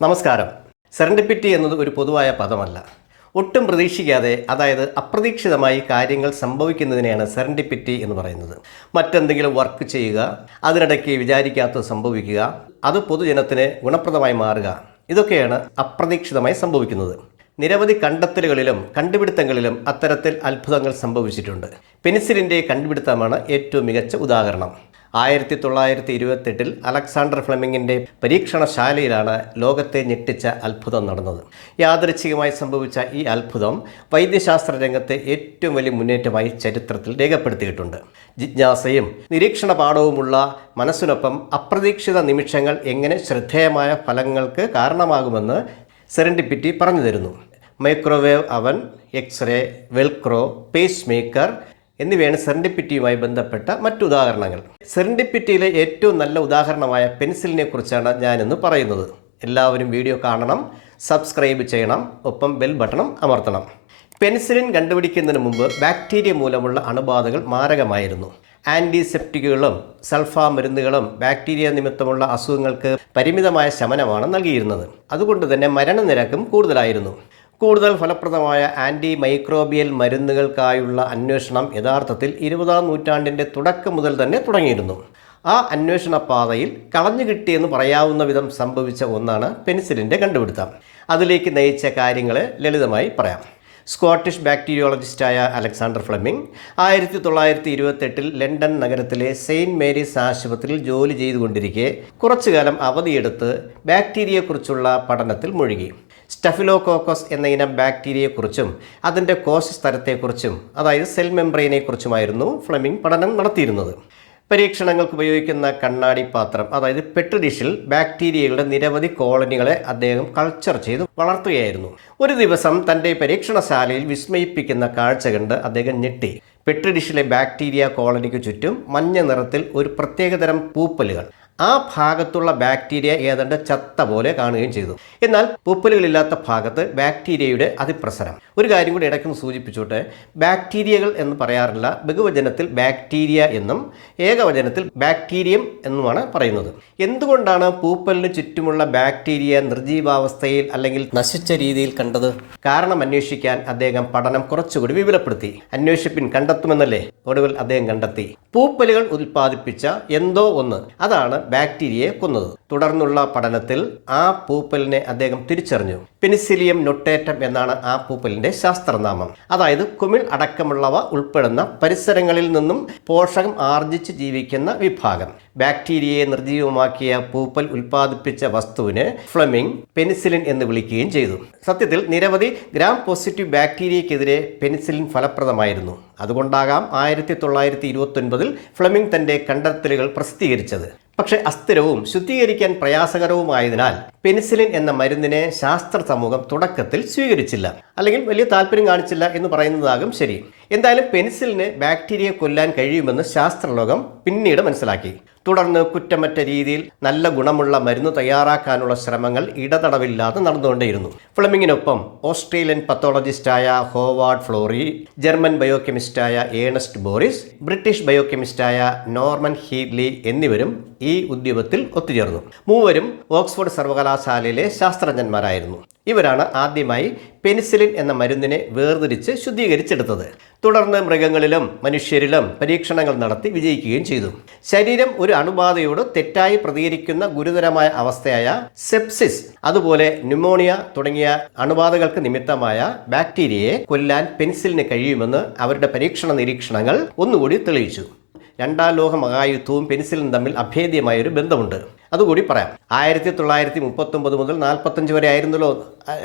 നമസ്കാരം. സെറൻഡിപ്പിറ്റി എന്നത് ഒരു പൊതുവായ പദമല്ല. ഒട്ടും പ്രതീക്ഷിക്കാതെ, അതായത് അപ്രതീക്ഷിതമായി കാര്യങ്ങൾ സംഭവിക്കുന്നതിനെയാണ് സെറൻഡിപ്പിറ്റി എന്ന് പറയുന്നത്. മറ്റെന്തെങ്കിലും വർക്ക് ചെയ്യുക, അതിനിടയ്ക്ക് വിചാരിക്കാത്തത് സംഭവിക്കുക, അത് പൊതുജനത്തിന് ഗുണപ്രദമായി മാറുക, ഇതൊക്കെയാണ് അപ്രതീക്ഷിതമായി സംഭവിക്കുന്നത്. നിരവധി കണ്ടെത്തലുകളിലും കണ്ടുപിടുത്തങ്ങളിലും അത്തരത്തിൽ അത്ഭുതങ്ങൾ സംഭവിച്ചിട്ടുണ്ട്. പെനിസിലിൻ്റെ കണ്ടുപിടുത്തമാണ് ഏറ്റവും മികച്ച ഉദാഹരണം. 1928 അലക്സാണ്ടർ ഫ്ലെമിങ്ങിൻ്റെ പരീക്ഷണശാലയിലാണ് ലോകത്തെ ഞെട്ടിച്ച അത്ഭുതം നടന്നത്. യാദൃച്ഛികമായി സംഭവിച്ച ഈ അത്ഭുതം വൈദ്യശാസ്ത്ര രംഗത്തെ ഏറ്റവും വലിയ മുന്നേറ്റമായി ചരിത്രത്തിൽ രേഖപ്പെടുത്തിയിട്ടുണ്ട്. ജിജ്ഞാസയും നിരീക്ഷണ പാഠവുമുള്ള മനസ്സിനൊപ്പം അപ്രതീക്ഷിത നിമിഷങ്ങൾ എങ്ങനെ ശ്രദ്ധേയമായ ഫലങ്ങൾക്ക് കാരണമാകുമെന്ന് സെറൻഡിപ്പിറ്റി പറഞ്ഞു തരുന്നു. മൈക്രോവേവ് അവൻ, എക്സ്റേ, വെൽക്രോ, പേസ് മേക്കർ എന്നിവയാണ് സെറൻഡിപ്പിറ്റിയുമായി ബന്ധപ്പെട്ട മറ്റു ഉദാഹരണങ്ങൾ. സെറൻഡിപ്പിറ്റിയിലെ ഏറ്റവും നല്ല ഉദാഹരണമായ പെൻസിലിനെ കുറിച്ചാണ് ഞാനിന്ന് പറയുന്നത്. എല്ലാവരും വീഡിയോ കാണണം, സബ്സ്ക്രൈബ് ചെയ്യണം, ഒപ്പം ബെൽ ബട്ടണും അമർത്തണം. പെൻസിലിൻ കണ്ടുപിടിക്കുന്നതിന് മുമ്പ് ബാക്ടീരിയ മൂലമുള്ള അണുബാധകൾ മാരകമായിരുന്നു. ആൻറ്റിസെപ്റ്റിക്കുകളും സൾഫ മരുന്നുകളും ബാക്ടീരിയ നിമിത്തമുള്ള അസുഖങ്ങൾക്ക് പരിമിതമായ ശമനമാണ് നൽകിയിരുന്നത്. അതുകൊണ്ട് തന്നെ മരണനിരക്കും കൂടുതലായിരുന്നു. കൂടുതൽ ഫലപ്രദമായ ആൻറ്റി മൈക്രോബിയൽ മരുന്നുകൾക്കായുള്ള അന്വേഷണം യഥാർത്ഥത്തിൽ 20-ാം നൂറ്റാണ്ടിൻ്റെ തുടക്കം മുതൽ തന്നെ തുടങ്ങിയിരുന്നു. ആ അന്വേഷണ പാതയിൽ കളഞ്ഞു കിട്ടിയെന്ന് പറയാവുന്ന വിധം സംഭവിച്ച ഒന്നാണ് പെനിസിലിൻ്റെ കണ്ടുപിടുത്തം. അതിലേക്ക് നയിച്ച കാര്യങ്ങളെ ലളിതമായി പറയാം. സ്കോട്ടിഷ് ബാക്ടീരിയോളജിസ്റ്റായ അലക്സാണ്ടർ ഫ്ലെമിംഗ് 1928 ലണ്ടൻ നഗരത്തിലെ സെയിൻറ്റ് മേരീസ് ആശുപത്രിയിൽ ജോലി ചെയ്തുകൊണ്ടിരിക്കെ കുറച്ചുകാലം അവധിയെടുത്ത് ബാക്ടീരിയയെക്കുറിച്ചുള്ള പഠനത്തിൽ മുഴുകി. സ്റ്റഫിലോകോക്കസ് എന്ന ഇനം ബാക്ടീരിയയെക്കുറിച്ചും അതിൻ്റെ കോശസ്തരത്തെക്കുറിച്ചും, അതായത് സെൽ മെംബ്രെയിനെക്കുറിച്ചുമായിരുന്നു ഫ്ലെമിംഗ് പഠനം നടത്തിയിരുന്നത്. പരീക്ഷണങ്ങൾക്ക് ഉപയോഗിക്കുന്ന കണ്ണാടി പാത്രം, അതായത് പെട്രി ഡിഷിൽ ബാക്ടീരിയകളുടെ നിരവധി കോളനികളെ അദ്ദേഹം കൾച്ചർ ചെയ്ത് വളർത്തുകയായിരുന്നു. ഒരു ദിവസം തൻ്റെ പരീക്ഷണശാലയിൽ വിസ്മയിപ്പിക്കുന്ന കാഴ്ച കണ്ട് അദ്ദേഹം ഞെട്ടി. പെട്രി ഡിഷിലെ ബാക്ടീരിയ കോളനിക്ക് ചുറ്റും മഞ്ഞ നിറത്തിൽ ഒരു പ്രത്യേകതരം പൂപ്പലുകൾ. ആ ഭാഗത്തുള്ള ബാക്ടീരിയ ഏതാണ്ട് ചത്ത പോലെ കാണുകയും ചെയ്തു. എന്നാൽ പൂപ്പലുകളില്ലാത്ത ഭാഗത്ത് ബാക്ടീരിയയുടെ അതിപ്രസരം. ഒരു കാര്യം കൂടി ഇടയ്ക്കൊന്ന് സൂചിപ്പിച്ചോട്ടെ, ബാക്ടീരിയകൾ എന്ന് പറയാറില്ല. ബഹുവചനത്തിൽ ബാക്ടീരിയ എന്നും ഏകവചനത്തിൽ ബാക്ടീരിയം എന്നുമാണ് പറയുന്നത്. എന്തുകൊണ്ടാണ് പൂപ്പലിന് ചുറ്റുമുള്ള ബാക്ടീരിയ നിർജീവാവസ്ഥയിൽ അല്ലെങ്കിൽ നശിച്ച രീതിയിൽ കണ്ടത്? കാരണം അന്വേഷിക്കാൻ അദ്ദേഹം പഠനം കുറച്ചുകൂടി വിപുലപ്പെടുത്തി. അന്വേഷിപ്പിൻ, കണ്ടെത്തുമെന്നല്ലേ? ഒടുവിൽ അദ്ദേഹം കണ്ടെത്തി. പൂപ്പലുകൾ ഉൽപ്പാദിപ്പിച്ച എന്തോ ഒന്ന്, അതാണ് ബാക്ടീരിയയെ കൊന്നത്. തുടർന്നുള്ള പഠനത്തിൽ ആ പൂപ്പലിനെ അദ്ദേഹം തിരിച്ചറിഞ്ഞു. പെനിസിലിയം നൊട്ടേറ്റം എന്നാണ് ആ പൂപ്പലിന്റെ ശാസ്ത്രനാമം. അതായത് കുമിൾ അടക്കമുള്ളവ ഉൾപ്പെടുന്ന പരിസരങ്ങളിൽ നിന്നും പോഷകം ആർജിച്ച് ജീവിക്കുന്ന വിഭാഗം. ബാക്ടീരിയയെ നിർജീവമാക്കിയ പൂപ്പൽ ഉൽപ്പാദിപ്പിച്ച വസ്തുവിന് ഫ്ലെമിംഗ് പെനിസിലിൻ എന്ന് വിളിക്കുകയും ചെയ്തു. സത്യത്തിൽ നിരവധി ഗ്രാം പോസിറ്റീവ് ബാക്ടീരിയക്കെതിരെ പെനിസിലിൻ ഫലപ്രദമായിരുന്നു. അതുകൊണ്ടാകാം 1929 ഫ്ലെമിംഗ് തൻ്റെ കണ്ടെത്തലുകൾ പ്രസിദ്ധീകരിച്ചത്. പക്ഷേ അസ്ഥിരവും ശുദ്ധീകരിക്കാൻ പ്രയാസകരവുമായതിനാൽ പെനിസിലിൻ എന്ന മരുന്നിനെ ശാസ്ത്ര സമൂഹം തുടക്കത്തിൽ സ്വീകരിച്ചില്ല, അല്ലെങ്കിൽ വലിയ താല്പര്യം കാണിച്ചില്ല എന്ന് പറയുന്നതാകും ശരി. എന്തായാലും പെനിസിലിന് ബാക്ടീരിയയെ കൊല്ലാൻ കഴിയുമെന്ന് ശാസ്ത്രലോകം പിന്നീട് മനസ്സിലാക്കി. തുടർന്ന് കുറ്റമറ്റ രീതിയിൽ നല്ല ഗുണമുള്ള മരുന്ന് തയ്യാറാക്കാനുള്ള ശ്രമങ്ങൾ ഇടതടവില്ലാതെ നടന്നുകൊണ്ടേയിരുന്നു. ഫ്ലെമിങ്ങിനൊപ്പം ഓസ്ട്രേലിയൻ പത്തോളജിസ്റ്റായ ഹോവാർഡ് ഫ്ലോറി, ജർമ്മൻ ബയോകെമിസ്റ്റായ ഏണസ്റ്റ് ബോറിസ്, ബ്രിട്ടീഷ് ബയോകെമിസ്റ്റായ നോർമൻ ഹീഡ്ലി എന്നിവരും ഈ ഉദ്യമത്തിൽ ഒത്തുചേർന്നു. മൂവരും ഓക്സ്ഫോർഡ് സർവകലാശാലയിലെ ശാസ്ത്രജ്ഞന്മാരായിരുന്നു. ഇവരാണ് ആദ്യമായി പെനിസിലിൻ എന്ന മരുന്നിനെ വേർതിരിച്ച് ശുദ്ധീകരിച്ചെടുത്തത്. തുടർന്ന് മൃഗങ്ങളിലും മനുഷ്യരിലും പരീക്ഷണങ്ങൾ നടത്തി വിജയിക്കുകയും ചെയ്തു. ശരീരം ഒരു അണുബാധയോട് തെറ്റായി പ്രതികരിക്കുന്ന ഗുരുതരമായ അവസ്ഥയായ സെപ്സിസ്, അതുപോലെ ന്യൂമോണിയ തുടങ്ങിയ അണുബാധകൾക്ക് നിമിത്തമായ ബാക്ടീരിയയെ കൊല്ലാൻ പെനിസിലിന് കഴിയുമെന്ന് അവരുടെ പരീക്ഷണ നിരീക്ഷണങ്ങൾ ഒന്നുകൂടി തെളിയിച്ചു. രണ്ടാം ലോക മഹായുദ്ധവും പെനിസിലിനും തമ്മിൽ അഭേദ്യമായൊരു ബന്ധമുണ്ട്. അതുകൂടി പറയാം. 1939 മുതൽ 1945 വരെ ആയിരുന്നല്ലോ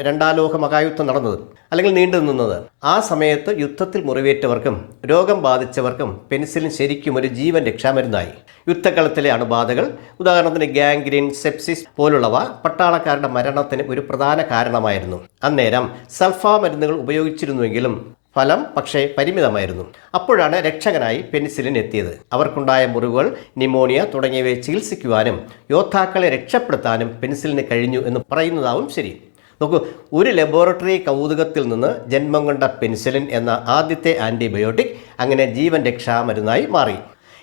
രണ്ടാം ലോക മഹായുദ്ധം നടന്നത്, അല്ലെങ്കിൽ നീണ്ടു നിന്നത്. ആ സമയത്ത് യുദ്ധത്തിൽ മുറിവേറ്റവർക്കും രോഗം ബാധിച്ചവർക്കും പെനിസിലിൻ ശരിക്കും ഒരു ജീവൻ രക്ഷാമരുന്നായി. യുദ്ധക്കളത്തിലെ അണുബാധകൾ, ഉദാഹരണത്തിന് ഗാംഗ്രീൻ, സെപ്സിസ് പോലുള്ളവ പട്ടാളക്കാരുടെ മരണത്തിന് ഒരു പ്രധാന കാരണമായിരുന്നു. അന്നേരം സൾഫ മരുന്നുകൾ ഉപയോഗിച്ചിരുന്നുവെങ്കിലും ഫലം പക്ഷേ പരിമിതമായിരുന്നു. അപ്പോഴാണ് രക്ഷകനായി പെനിസിലിൻ എത്തിയത്. അവർക്കുണ്ടായ മുറിവുകൾ, ന്യൂമോണിയ തുടങ്ങിയവയെ ചികിത്സിക്കുവാനും യോദ്ധാക്കളെ രക്ഷപ്പെടുത്താനും പെനിസിലിന് കഴിഞ്ഞു എന്ന് പറയുന്നതാവും ശരി. നോക്കൂ, ഒരു ലബോറട്ടറി കൗതുകത്തിൽ നിന്ന് ജന്മം കൊണ്ട പെനിസിലിൻ എന്ന ആദ്യത്തെ ആൻറ്റിബയോട്ടിക് അങ്ങനെ ജീവൻ രക്ഷാ മരുന്നായി മാറി.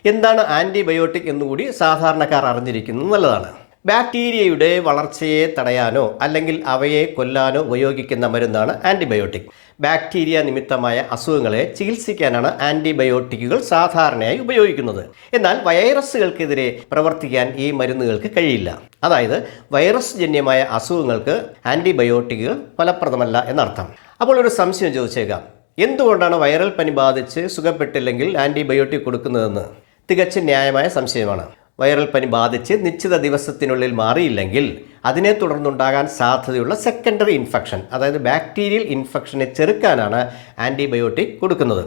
എന്താണ് ആൻറ്റിബയോട്ടിക് എന്നുകൂടി സാധാരണക്കാർ അറിഞ്ഞിരിക്കുന്നത് നല്ലതാണ്. ബാക്ടീരിയയുടെ വളർച്ചയെ തടയാനോ അല്ലെങ്കിൽ അവയെ കൊല്ലാനോ ഉപയോഗിക്കുന്ന മരുന്നാണ് ആൻറ്റിബയോട്ടിക്. ബാക്ടീരിയ നിമിത്തമായ അസുഖങ്ങളെ ചികിത്സിക്കാനാണ് ആൻറ്റിബയോട്ടിക്കുകൾ സാധാരണയായി ഉപയോഗിക്കുന്നത്. എന്നാൽ വൈറസുകൾക്കെതിരെ പ്രവർത്തിക്കാൻ ഈ മരുന്നുകൾക്ക് കഴിയില്ല. അതായത് വൈറസ് ജന്യമായ അസുഖങ്ങൾക്ക് ആൻറ്റിബയോട്ടിക്കുകൾ ഫലപ്രദമല്ല എന്നർത്ഥം. അപ്പോൾ ഒരു സംശയം ചോദിച്ചേക്കാം, എന്തുകൊണ്ടാണ് വൈറൽ പനി ബാധിച്ച് സുഖപ്പെട്ടില്ലെങ്കിൽ ആൻറ്റിബയോട്ടിക് കൊടുക്കുന്നതെന്ന്? തികച്ചും ന്യായമായ സംശയമാണ്. വൈറൽ പനി ബാധിച്ച് നിശ്ചിത ദിവസത്തിനുള്ളിൽ മാറിയില്ലെങ്കിൽ അതിനെ തുടർന്നുണ്ടാകാൻ സാധ്യതയുള്ള സെക്കൻഡറി ഇൻഫെക്ഷൻ, അതായത് ബാക്ടീരിയൽ ഇൻഫെക്ഷനെ ചെറുക്കാനാണ് ആൻറ്റിബയോട്ടിക് കൊടുക്കുന്നത്.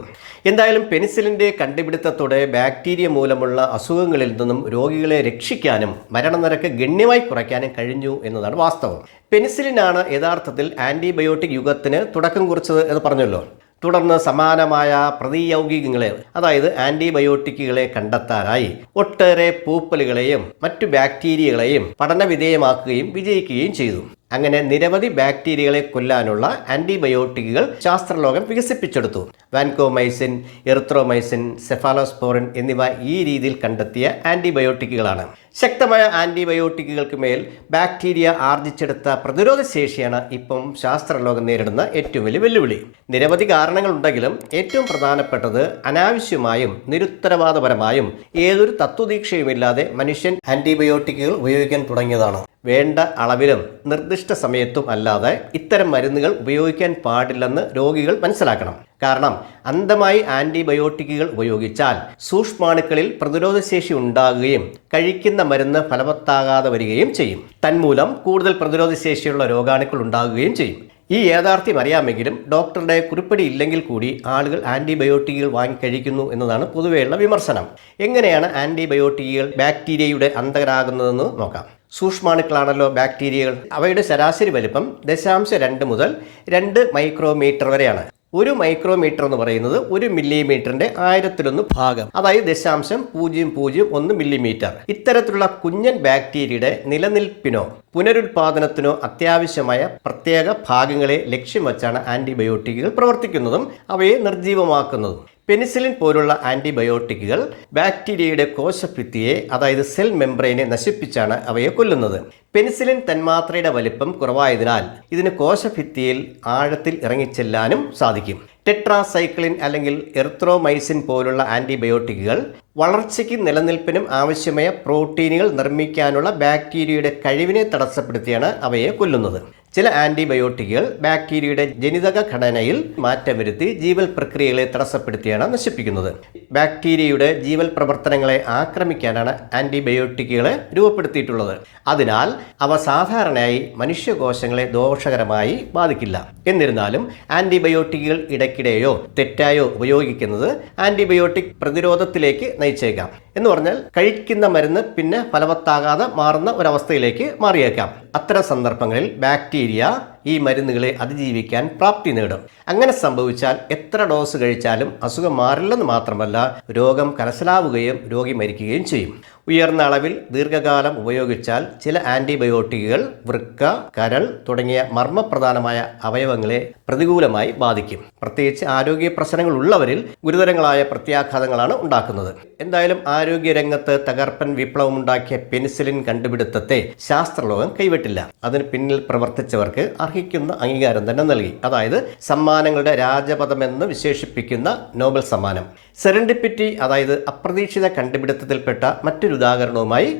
എന്തായാലും പെനിസിലിൻ്റെ കണ്ടുപിടുത്തത്തോടെ ബാക്ടീരിയ മൂലമുള്ള അസുഖങ്ങളിൽ നിന്നും രോഗികളെ രക്ഷിക്കാനും മരണനിരക്ക് ഗണ്യമായി കുറയ്ക്കാനും കഴിഞ്ഞു എന്നതാണ് വാസ്തവം. പെനിസിലിനാണ് യഥാർത്ഥത്തിൽ ആൻറ്റിബയോട്ടിക് യുഗത്തിന് തുടക്കം കുറിച്ചത് എന്ന് പറഞ്ഞല്ലോ. തുടർന്ന് സമാനമായ പ്രതിയൗഗികങ്ങളെ, അതായത് ആൻറ്റിബയോട്ടിക്കുകളെ കണ്ടെത്താനായി ഒട്ടേറെ പൂപ്പലുകളെയും മറ്റു ബാക്ടീരിയകളെയും പഠനവിധേയമാക്കുകയും വിജയിക്കുകയും ചെയ്തു. അങ്ങനെ നിരവധി ബാക്ടീരിയകളെ കൊല്ലാനുള്ള ആൻറ്റിബയോട്ടിക്കുകൾ ശാസ്ത്രലോകം വികസിപ്പിച്ചെടുത്തു. വാൻകോമൈസിൻ, എറിത്രോമൈസിൻ, സെഫാലോസ്പോറിൻ എന്നിവ ഈ രീതിയിൽ കണ്ടെത്തിയ ആൻറ്റിബയോട്ടിക്കുകളാണ്. ശക്തമായ ആൻറ്റിബയോട്ടിക്കുകൾക്ക് മേൽ ബാക്ടീരിയ ആർജിച്ചെടുത്ത പ്രതിരോധ ശേഷിയാണ് ഇപ്പം ശാസ്ത്രലോകം നേരിടുന്ന ഏറ്റവും വലിയ വെല്ലുവിളി. നിരവധി കാരണങ്ങളുണ്ടെങ്കിലും ഏറ്റവും പ്രധാനപ്പെട്ടത് അനാവശ്യമായും നിരുത്തരവാദപരമായും ഏതൊരു തത്വദീക്ഷയുമില്ലാതെ മനുഷ്യൻ ആൻറ്റിബയോട്ടിക്കുകൾ ഉപയോഗിക്കാൻ തുടങ്ങിയതാണ്. വേണ്ട അളവിലും നിർദ്ദിഷ്ട സമയത്തും അല്ലാതെ ഇത്തരം മരുന്നുകൾ ഉപയോഗിക്കാൻ പാടില്ലെന്ന് രോഗികൾ മനസ്സിലാക്കണം. കാരണം അന്ധമായി ആൻറ്റിബയോട്ടിക്കുകൾ ഉപയോഗിച്ചാൽ സൂക്ഷ്മാണുക്കളിൽ പ്രതിരോധശേഷി ഉണ്ടാകുകയും കഴിക്കുന്ന മരുന്ന് ഫലവത്താകാതെ വരികയും ചെയ്യും. തന്മൂലം കൂടുതൽ പ്രതിരോധശേഷിയുള്ള രോഗാണുക്കൾ ഉണ്ടാകുകയും ചെയ്യും. ഈ യാഥാർത്ഥ്യം അറിയാമെങ്കിലും ഡോക്ടറുടെ കുറിപ്പടി ഇല്ലെങ്കിൽ കൂടി ആളുകൾ ആൻറ്റിബയോട്ടിക്കുകൾ വാങ്ങിക്കഴിക്കുന്നു എന്നതാണ് പൊതുവെയുള്ള വിമർശനം. എങ്ങനെയാണ് ആൻറ്റിബയോട്ടിക്കുകൾ ബാക്ടീരിയയുടെ അന്തകരാകുന്നതെന്ന് നോക്കാം. സൂക്ഷ്മാണുക്കളാണല്ലോ ബാക്ടീരിയകൾ. അവയുടെ ശരാശരി വലിപ്പം 0.2 മുതൽ 2 മൈക്രോമീറ്റർ വരെയാണ്. 1 മൈക്രോമീറ്റർ എന്ന് പറയുന്നത് 1 മില്ലിമീറ്ററിന്റെ 1000-1 ഭാഗം, അതായത് 0.001 മില്ലിമീറ്റർ. ഇത്തരത്തിലുള്ള കുഞ്ഞൻ ബാക്ടീരിയയുടെ നിലനിൽപ്പിനോ പുനരുൽപാദനത്തിനോ അത്യാവശ്യമായ പ്രത്യേക ഭാഗങ്ങളെ ലക്ഷ്യം വച്ചാണ് ആൻറ്റിബയോട്ടിക്കുകൾ പ്രവർത്തിക്കുന്നതും അവയെ നിർജ്ജീവമാക്കുന്നതും. പെനിസിലിൻ പോലുള്ള ആൻറ്റിബയോട്ടിക്കുകൾ ബാക്ടീരിയയുടെ കോശഭിത്തിയെ, അതായത് സെൽ മെംബ്രെയിനെ നശിപ്പിച്ചാണ് അവയെ കൊല്ലുന്നത്. പെനിസിലിൻ തന്മാത്രയുടെ വലിപ്പം കുറവായതിനാൽ ഇതിന് കോശഭിത്തിയിൽ ആഴത്തിൽ ഇറങ്ങിച്ചെല്ലാനും സാധിക്കും. ടെട്രാസൈക്ലിൻ അല്ലെങ്കിൽ എറിത്രോമൈസിൻ പോലുള്ള ആൻറ്റിബയോട്ടിക്കുകൾ വളർച്ചയ്ക്കും നിലനിൽപ്പിനും ആവശ്യമായ പ്രോട്ടീനുകൾ നിർമ്മിക്കാനുള്ള ബാക്ടീരിയയുടെ കഴിവിനെ തടസ്സപ്പെടുത്തിയാണ് അവയെ കൊല്ലുന്നത്. ചില ആൻറ്റിബയോട്ടിക്കുകൾ ബാക്ടീരിയയുടെ ജനിതക ഘടനയിൽ മാറ്റം വരുത്തി ജീവൽ പ്രക്രിയകളെ തടസ്സപ്പെടുത്തിയാണ് നശിപ്പിക്കുന്നത്. ബാക്ടീരിയയുടെ ജീവൽ പ്രവർത്തനങ്ങളെ ആക്രമിക്കാനാണ് ആൻറ്റിബയോട്ടിക്കുകളെ രൂപപ്പെടുത്തിയിട്ടുള്ളത്. അതിനാൽ അവ സാധാരണയായി മനുഷ്യകോശങ്ങളെ ദോഷകരമായി ബാധിക്കില്ല. എന്നിരുന്നാലും ആൻറ്റിബയോട്ടിക്കുകൾ ഇടയ്ക്കിടെയോ തെറ്റായോ ഉപയോഗിക്കുന്നത് ആൻറ്റിബയോട്ടിക് പ്രതിരോധത്തിലേക്ക് നയിച്ചേക്കാം. എന്ന് പറഞ്ഞാൽ കഴിക്കുന്ന മരുന്ന് പിന്നെ ഫലവത്താകാതെ മാറുന്ന ഒരവസ്ഥയിലേക്ക് മാറിയേക്കാം. അത്തരം സന്ദർഭങ്ങളിൽ ബാക്ടീരിയ ഈ മരുന്നുകളെ അതിജീവിക്കാൻ പ്രാപ്തി നേടും. അങ്ങനെ സംഭവിച്ചാൽ എത്ര ഡോസ് കഴിച്ചാലും അസുഖം മാറില്ലെന്ന് മാത്രമല്ല, രോഗം കരശലാവുകയും രോഗി മരിക്കുകയും ചെയ്യും. ഉയർന്ന അളവിൽ ദീർഘകാലം ഉപയോഗിച്ചാൽ ചില ആൻറ്റിബയോട്ടിക്കുകൾ വൃക്ക, കരൾ തുടങ്ങിയ മർമ്മപ്രധാനമായ അവയവങ്ങളെ പ്രതികൂലമായി ബാധിക്കും. പ്രത്യേകിച്ച് ആരോഗ്യ പ്രശ്നങ്ങൾ ഉള്ളവരിൽ ഗുരുതരങ്ങളായ പ്രത്യാഘാതങ്ങളാണ് ഉണ്ടാക്കുന്നത്. എന്തായാലും ആരോഗ്യരംഗത്ത് തകർപ്പൻ വിപ്ലവമുണ്ടാക്കിയ പെനിസിലിൻ കണ്ടുപിടുത്തത്തെ ശാസ്ത്രലോകം കൈവിട്ടില്ല. അതിന് പിന്നിൽ പ്രവർത്തിച്ചവർക്ക് അർഹിക്കുന്ന അംഗീകാരം തന്നെ നൽകി. അതായത് സമ്മാനങ്ങളുടെ രാജപഥമെന്ന് വിശേഷിപ്പിക്കുന്ന നോബൽ സമ്മാനം. സെറൻഡിപ്പിറ്റി, അതായത് അപ്രതീക്ഷിത കണ്ടുപിടുത്തത്തിൽപ്പെട്ട മറ്റൊരു ഉദാഹരണവുമായി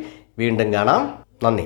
വീണ്ടും കാണാം. നന്ദി.